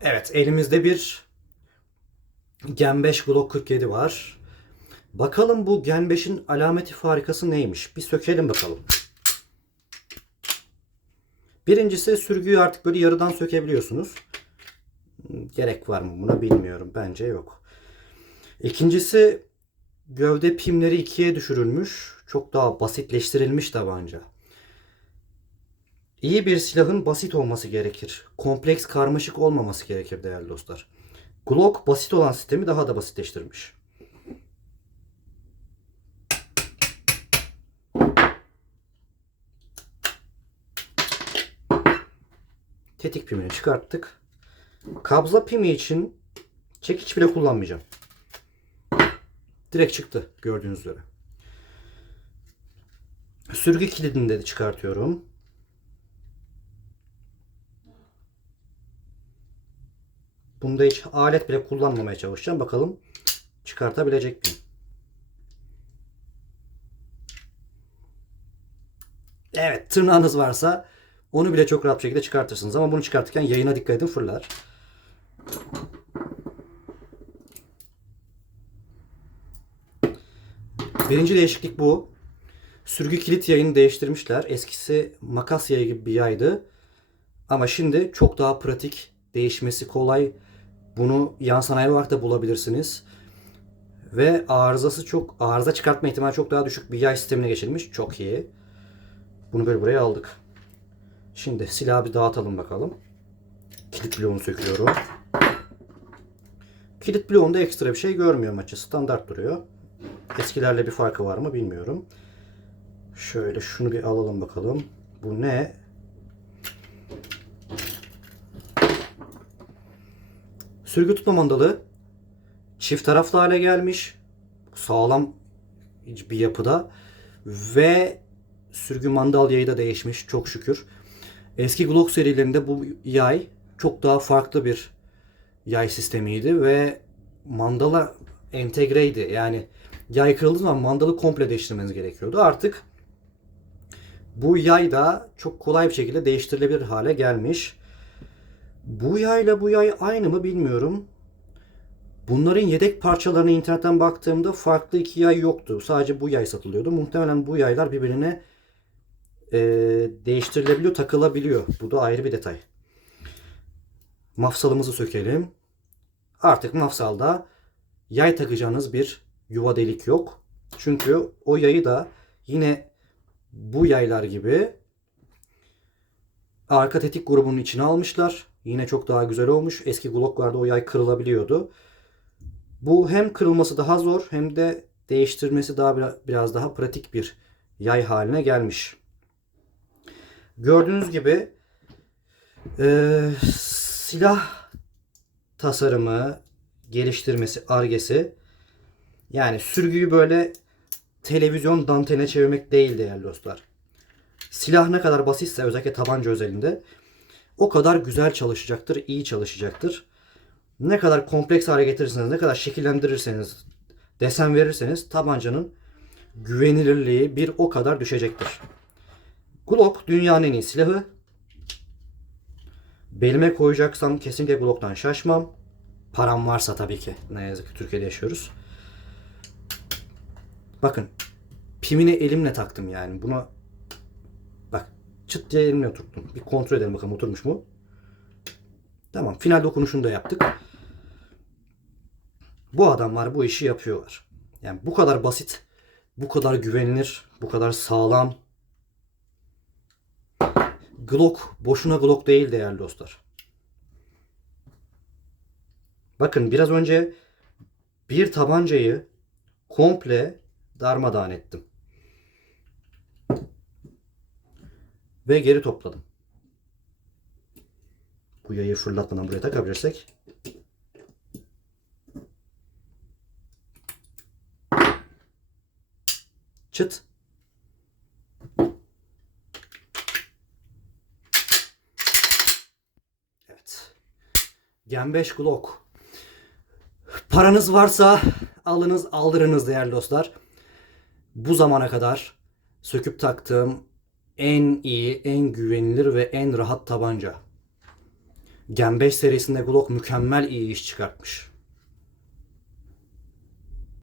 Evet elimizde bir Gen 5 Glock 47 var. Bakalım bu Gen 5'in alameti farikası neymiş? Bir sökelim bakalım. Birincisi sürgüyü artık böyle yarıdan sökebiliyorsunuz. Gerek var mı buna bilmiyorum. Bence yok. İkincisi gövde pimleri ikiye düşürülmüş. Çok daha basitleştirilmiş tabanca. İyi bir silahın basit olması gerekir. Kompleks karmaşık olmaması gerekir değerli dostlar. Glock basit olan sistemi daha da basitleştirmiş. Tetik pimini çıkarttık. Kabza pimi için çekiç bile kullanmayacağım. Direkt çıktı gördüğünüz üzere. Sürgü kilidini de çıkartıyorum. Bunda hiç alet bile kullanmamaya çalışacağım. Bakalım çıkartabilecek miyim? Evet tırnağınız varsa onu bile çok rahat bir şekilde çıkartırsınız. Ama bunu çıkartırken yayına dikkat edin fırlar. Birinci değişiklik bu. Sürgü kilit yayını değiştirmişler. Eskisi makas yayı gibi bir yaydı. Ama şimdi çok daha pratik, değişmesi kolay. Bunu yan sanayi olarak da bulabilirsiniz. Ve arızası çok, arıza çıkartma ihtimali çok daha düşük bir yay sistemine geçilmiş. Çok iyi. Bunu böyle buraya aldık. Şimdi silahı bir dağıtalım bakalım. Kilit bloğunu söküyorum. Kilit bloğunda ekstra bir şey görmüyorum açı. Standart duruyor. Eskilerle bir farkı var mı bilmiyorum. Şöyle şunu bir alalım bakalım. Bu ne? Sürgü tutma mandalı çift taraflı hale gelmiş. Sağlam bir yapıda ve sürgü mandal yayı da değişmiş çok şükür. Eski Glock serilerinde bu yay çok daha farklı bir yay sistemiydi ve mandala entegreydi. Yani yay kırıldığı zaman mandalı komple değiştirmeniz gerekiyordu. Artık bu yay da çok kolay bir şekilde değiştirilebilir hale gelmiş. Bu yayla bu yay aynı mı bilmiyorum. Bunların yedek parçalarına internetten baktığımda farklı iki yay yoktu. Sadece bu yay satılıyordu. Muhtemelen bu yaylar birbirine e, değiştirilebiliyor, takılabiliyor. Bu da ayrı bir detay. Mafsalımızı sökelim. Artık mafsalda yay takacağınız bir yuva delik yok. Çünkü o yayı da yine bu yaylar gibi arka tetik grubunun içine almışlar. Yine çok daha güzel olmuş. Eski Glock'larda o yay kırılabiliyordu. Bu hem kırılması daha zor hem de değiştirmesi daha biraz daha pratik bir yay haline gelmiş. Gördüğünüz gibi e, silah tasarımı, geliştirmesi, argesi yani sürgüyü böyle televizyon danteline çevirmek değil değerli dostlar. Silah ne kadar basitse özellikle tabanca özelinde o kadar güzel çalışacaktır, iyi çalışacaktır. Ne kadar kompleks hale getirirseniz, ne kadar şekillendirirseniz, desen verirseniz tabancanın güvenilirliği bir o kadar düşecektir. Glock dünyanın en iyi silahı. Belime koyacaksam kesinlikle Glock'tan şaşmam. Param varsa tabii ki. Ne yazık ki Türkiye'de yaşıyoruz. Bakın. Pimini elimle taktım yani. Buna çıt diye elimle oturttum. Bir kontrol edelim bakalım oturmuş mu? Tamam. Final dokunuşunu da yaptık. Bu adamlar bu işi yapıyorlar. Yani bu kadar basit, bu kadar güvenilir, bu kadar sağlam. Glock boşuna Glock değil değerli dostlar. Bakın biraz önce bir tabancayı komple darmadağın ettim. Ve geri topladım. Bu yayı fırlatmadan buraya takabilirsek çıt Evet. Gen 5 Glock. Paranız varsa alınız aldırınız değerli dostlar. Bu zamana kadar söküp taktığım en iyi, en güvenilir ve en rahat tabanca. Gen 5 serisinde Glock mükemmel iyi iş çıkartmış.